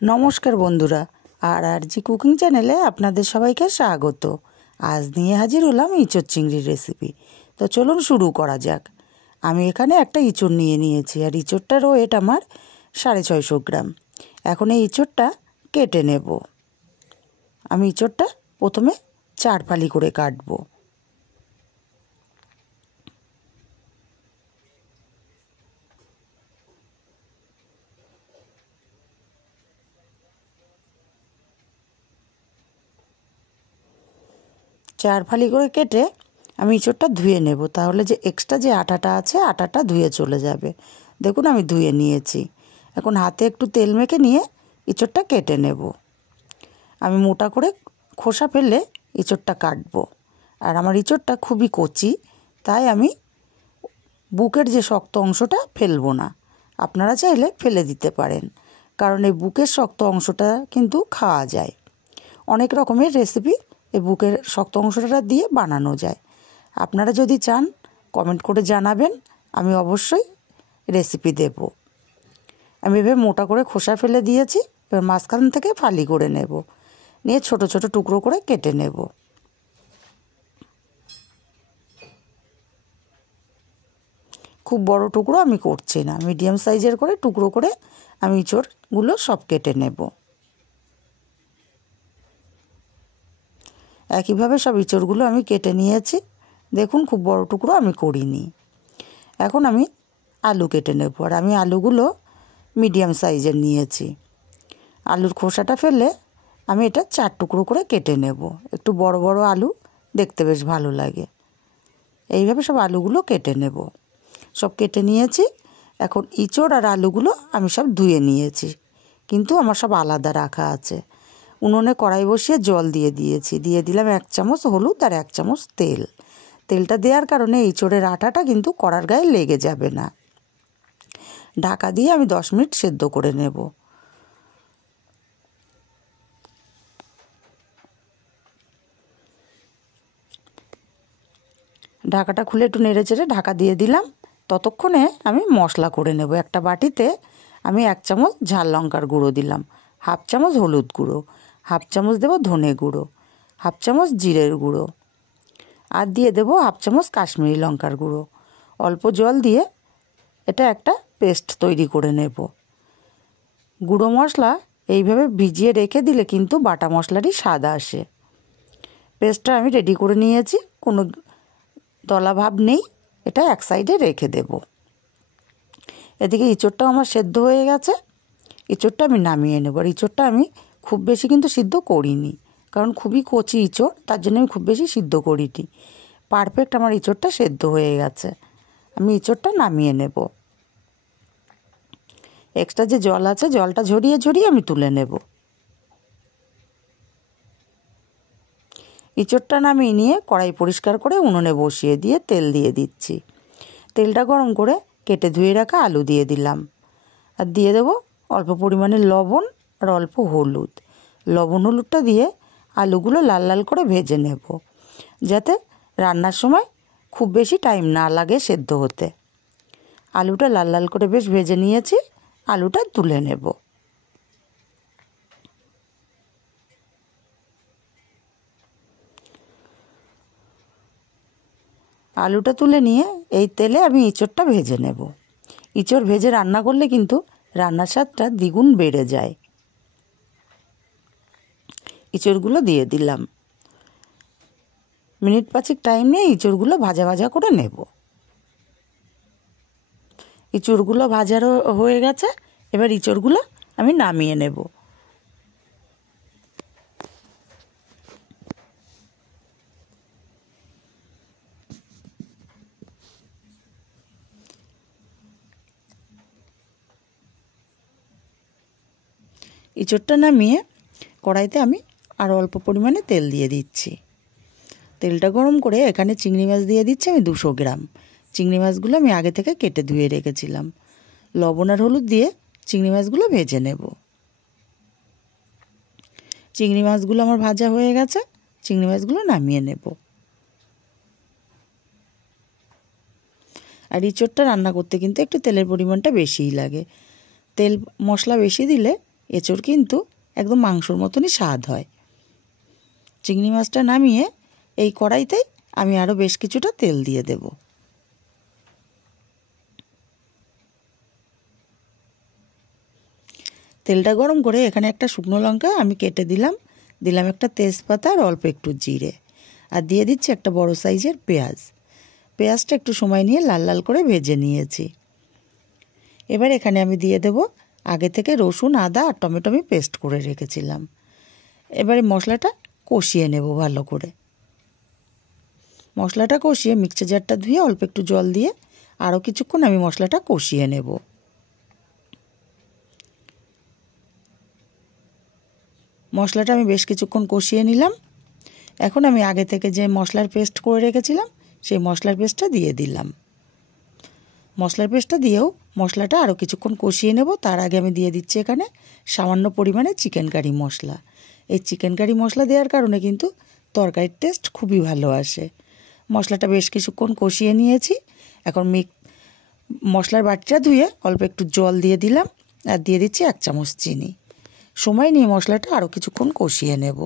নমস্কার বন্ধুরা, আর জি কুকিং চ্যানেলে আপনাদের সবাইকে স্বাগত। আজ নিয়ে হাজির হলাম ইঁচড় চিংড়ির রেসিপি। তো চলুন শুরু করা যাক। আমি এখানে একটা ইঁচড় নিয়ে নিয়েছি, আর ইঁচড়টার ওয়েট আমার 650 গ্রাম। এখন এই ইঁচড়টা কেটে নেব। আমি ইঁচড়টা প্রথমে 4 ফালি করে কাটবো। চার ফালি করে কেটে আমি ইঁচড়টা ধুয়ে নেব, তাহলে যে এক্সট্রা যে আটাটা আছে আটাটা ধুয়ে চলে যাবে। দেখুন আমি ধুয়ে নিয়েছি। এখন হাতে একটু তেল মেখে নিয়ে ইঁচড়টা কেটে নেব। আমি মোটা করে খোসা ফেলে ইঁচড়টা কাটবো। আর আমার ইঁচড়টা খুবই কচি, তাই আমি বুকের যে শক্ত অংশটা ফেলবো না। আপনারা চাইলে ফেলে দিতে পারেন, কারণ এই বুকের শক্ত অংশটা কিন্তু খাওয়া যায়। অনেক রকমের রেসিপি এই বুকের শক্ত অংশটা দিয়ে বানানো যায়। আপনারা যদি চান কমেন্ট করে জানাবেন, আমি অবশ্যই রেসিপি দেব। আমি এভাবে মোটা করে খোসা ফেলে দিয়েছি। এবার মাঝখান থেকে ফালি করে নেব, নিয়ে ছোট ছোট টুকরো করে কেটে নেব। খুব বড় টুকরো আমি করছি না, মিডিয়াম সাইজের করে টুকরো করে আমি ইঁচড়গুলো সব কেটে নেব। একইভাবে সব ইঁচড়গুলো আমি কেটে নিয়েছি। দেখুন খুব বড় টুকরো আমি করিনি। এখন আমি আলু কেটে নেব, আর আমি আলুগুলো মিডিয়াম সাইজের নিয়েছি। আলুর খোসাটা ফেলে আমি এটা 4 টুকরো করে কেটে নেব। একটু বড় বড় আলু দেখতে বেশ ভালো লাগে। এইভাবে সব আলুগুলো কেটে নেব। সব কেটে নিয়েছি। এখন ইঁচড় আর আলুগুলো আমি সব ধুয়ে নিয়েছি, কিন্তু আমার সব আলাদা রাখা আছে। উনুনে কড়াই বসিয়ে জল দিয়ে দিয়েছি। দিয়ে দিলাম 1 চামচ হলুদ আর 1 চামচ তেল। তেলটা দেওয়ার কারণে ইঁচড়ের আটাটা কিন্তু কড়ার গায়ে লেগে যাবে না। ঢাকা দিয়ে আমি 10 মিনিট সেদ্ধ করে নেব। ঢাকাটা খুলে একটু নেড়ে চেড়ে ঢাকা দিয়ে দিলাম। ততক্ষণে আমি মশলা করে নেব। একটা বাটিতে আমি 1 চামচ ঝাল লঙ্কার গুঁড়ো দিলাম, 1/2 চামচ হলুদ গুঁড়ো, 1/2 চামচ দেবো ধনে গুঁড়ো, 1/2 চামচ জিরের গুঁড়ো, আর দিয়ে দেবো 1/2 চামচ কাশ্মীরি লঙ্কার গুঁড়ো। অল্প জল দিয়ে এটা একটা পেস্ট তৈরি করে নেব। গুঁড়ো মশলা এইভাবে ভিজিয়ে রেখে দিলে কিন্তু বাটা মশলারই স্বাদ আসে। পেস্টটা আমি রেডি করে নিয়েছি, কোনো দলা ভাব নেই। এটা এক সাইডে রেখে দেব। এদিকে ইঁচড়টাও আমার সেদ্ধ হয়ে গেছে। ইঁচড়টা আমি নামিয়ে নেব। আর ইঁচড়টা আমি খুব বেশি কিন্তু সিদ্ধ করিনি, কারণ খুবই কচি ইঁচড়, তার জন্য আমি খুব বেশি সিদ্ধ করিনি। পারফেক্ট আমার ইঁচড়টা সেদ্ধ হয়ে গেছে। আমি ইঁচড়টা নামিয়ে নেব। এক্সট্রা যে জল আছে জলটা ঝরিয়ে ঝরিয়ে আমি তুলে নেব। ইঁচড়টা নামিয়ে নিয়ে কড়াই পরিষ্কার করে উনুনে বসিয়ে দিয়ে তেল দিয়ে দিচ্ছি। তেলটা গরম করে কেটে ধুয়ে রাখা আলু দিয়ে দিলাম, আর দিয়ে দেবো অল্প পরিমাণে লবণ আর অল্প হলুদ। লবণ হলুদটা দিয়ে আলুগুলো লাল লাল করে ভেজে নেব, যাতে রান্নার সময় খুব বেশি টাইম না লাগে সেদ্ধ হতে। আলুটা লাল লাল করে বেশ ভেজে নিয়েছি। আলুটা তুলে নেব। আলুটা তুলে নিয়ে এই তেলে আমি ইঁচড়টা ভেজে নেব। ইঁচড় ভেজে রান্না করলে কিন্তু রান্নার স্বাদটা দ্বিগুণ বেড়ে যায়। ইঁচড়গুলো দিয়ে দিলাম। মিনিট 5 টাইম নিয়ে ইঁচড়গুলো ভাজা ভাজা করে নেব। ইঁচড়গুলো ভাজা হয়ে গেছে। এবার ইঁচড়গুলো আমি নামিয়ে নেব। ইঁচড়টা নামিয়ে কড়াইতে আমি আরও অল্প পরিমাণে তেল দিয়ে দিচ্ছি। তেলটা গরম করে এখানে চিংড়ি মাছ দিয়ে দিচ্ছি আমি 200 গ্রাম। চিংড়ি মাছগুলো আমি আগে থেকে কেটে ধুয়ে রেখেছিলাম। লবণ আর হলুদ দিয়ে চিংড়ি মাছগুলো ভেজে নেব। চিংড়ি মাছগুলো আমার ভাজা হয়ে গেছে। চিংড়ি মাছগুলো নামিয়ে নেব। আর ইঁচড়টা রান্না করতে কিন্তু একটু তেলের পরিমাণটা বেশিই লাগে। তেল মশলা বেশি দিলে এঁচোড় কিন্তু একদম মাংসর মতনই স্বাদ হয়। চিংড়ি মাছটা নামিয়ে এই কড়াইতেই আমি আরও বেশ কিছুটা তেল দিয়ে দেব। তেলটা গরম করে এখানে একটা শুকনো লঙ্কা আমি কেটে দিলাম, দিলাম একটা তেজপাতা আর অল্প একটু জিরে, আর দিয়ে দিচ্ছি একটা বড় সাইজের পেঁয়াজ। পেঁয়াজটা একটু সময় নিয়ে লাল লাল করে ভেজে নিয়েছি। এবার এখানে আমি দিয়ে দেব আগে থেকে রসুন, আদা আর টমেটো আমি পেস্ট করে রেখেছিলাম। এবারে মশলাটা কষিয়ে নেব ভালো করে। মশলাটা কষিয়ে মিক্সচার জারটা ধুয়ে অল্প একটু জল দিয়ে আরও কিছুক্ষণ আমি মশলাটা কষিয়ে নেব। মশলাটা আমি বেশ কিছুক্ষণ কষিয়ে নিলাম। এখন আমি আগে থেকে যে মশলার পেস্ট করে রেখেছিলাম সেই মশলার পেস্টটা দিয়ে দিলাম। মশলার পেস্টটা দিয়েও মশলাটা আরও কিছুক্ষণ কষিয়ে নেব। তার আগে আমি দিয়ে দিচ্ছি এখানে সামান্য পরিমাণে চিকেন কারি মশলা। এই চিকেন কারি মশলা দেওয়ার কারণে কিন্তু তরকারির টেস্ট খুবই ভালো আসে। মশলাটা বেশ কিছুক্ষণ কষিয়ে নিয়েছি। এখন মশলার বাটিটা ধুয়ে অল্প একটু জল দিয়ে দিলাম আর দিয়ে দিচ্ছি 1 চামচ চিনি। সময় নিয়ে মশলাটা আরও কিছুক্ষণ কষিয়ে নেব।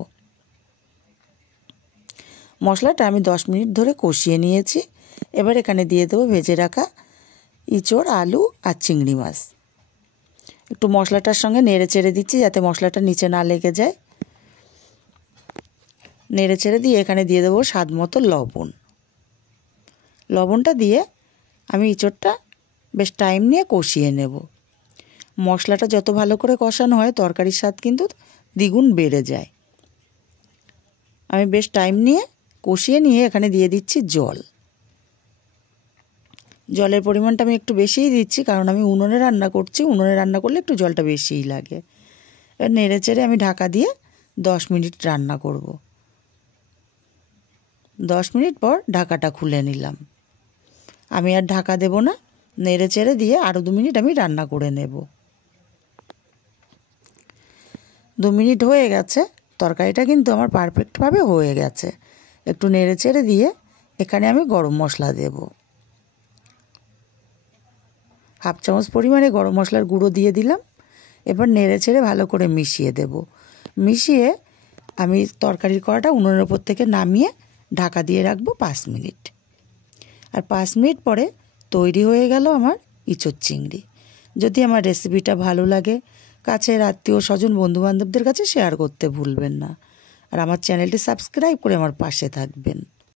মশলাটা আমি 10 মিনিট ধরে কষিয়ে নিয়েছি। এবার এখানে দিয়ে দেবো ভেজে রাখা ইঁচড়, আলু আর চিংড়ি মাছ। একটু মশলাটার সঙ্গে নেড়ে চেড়ে দিচ্ছি যাতে মশলাটা নিচে না লেগে যায়। নেড়ে চেড়ে দিয়ে এখানে দিয়ে দেবো স্বাদ মতো লবণ। লবণটা দিয়ে আমি ইঁচড়টা বেশ টাইম নিয়ে কষিয়ে নেব। মশলাটা যত ভালো করে কষানো হয় তরকারির স্বাদ কিন্তু দ্বিগুণ বেড়ে যায়। আমি বেশ টাইম নিয়ে কষিয়ে নিয়ে এখানে দিয়ে দিচ্ছি জল। জলের পরিমাণটা আমি একটু বেশিই দিচ্ছি, কারণ আমি উনুনে রান্না করছি। উনুনে রান্না করলে একটু জলটা বেশিই লাগে। এবার নেড়ে চেড়ে আমি ঢাকা দিয়ে 10 মিনিট রান্না করব। 10 মিনিট পর ঢাকাটা খুলে নিলাম। আমি আর ঢাকা দেব না, নেড়ে চেড়ে দিয়ে আরও 2 মিনিট আমি রান্না করে নেব। 2 মিনিট হয়ে গেছে, তরকারিটা কিন্তু আমার পারফেক্টভাবে হয়ে গেছে। একটু নেড়ে চেড়ে দিয়ে এখানে আমি গরম মশলা দেব। 1/2 চামচ পরিমাণে গরম মশলার গুঁড়ো দিয়ে দিলাম। এবার নেড়ে চেড়ে ভালো করে মিশিয়ে দেব। মিশিয়ে আমি তরকারির কড়াটা উনুনের ওপর থেকে নামিয়ে ঢাকা দিয়ে রাখবো 5 মিনিট। আর 5 মিনিট পরে তৈরি হয়ে গেল আমার ইঁচড় চিংড়ি। যদি আমার রেসিপিটা ভালো লাগে, কাছের আত্মীয় স্বজন বন্ধুবান্ধবদের কাছে শেয়ার করতে ভুলবেন না। আর আমার চ্যানেলটি সাবস্ক্রাইব করে আমার পাশে থাকবেন।